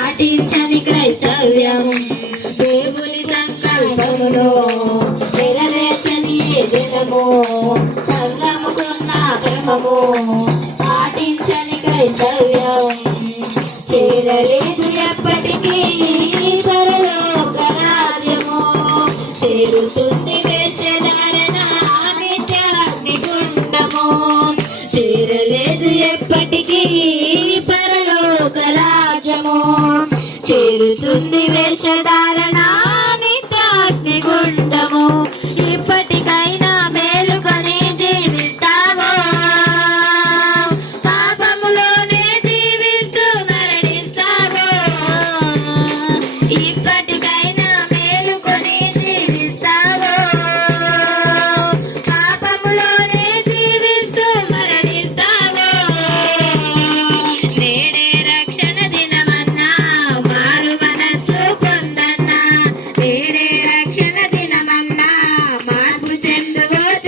పాటించని క్రైస్తవ్యం దేవుని సంకల్పములో నెరవేర్చని దినము సంగముకున్న క్రమము పాటించని క్రైస్తవ్యం చేరలేదు ఎప్పటికీ పరలోక రాజ్యము చేరుతుంది వేషధారణ నిత్యాగ్నిగుండము చేరలేదు ఎప్పటికీ పరలోక రాజ్యము చేరుతుంది వేషధారణ నిత్యాగ్నిగుండము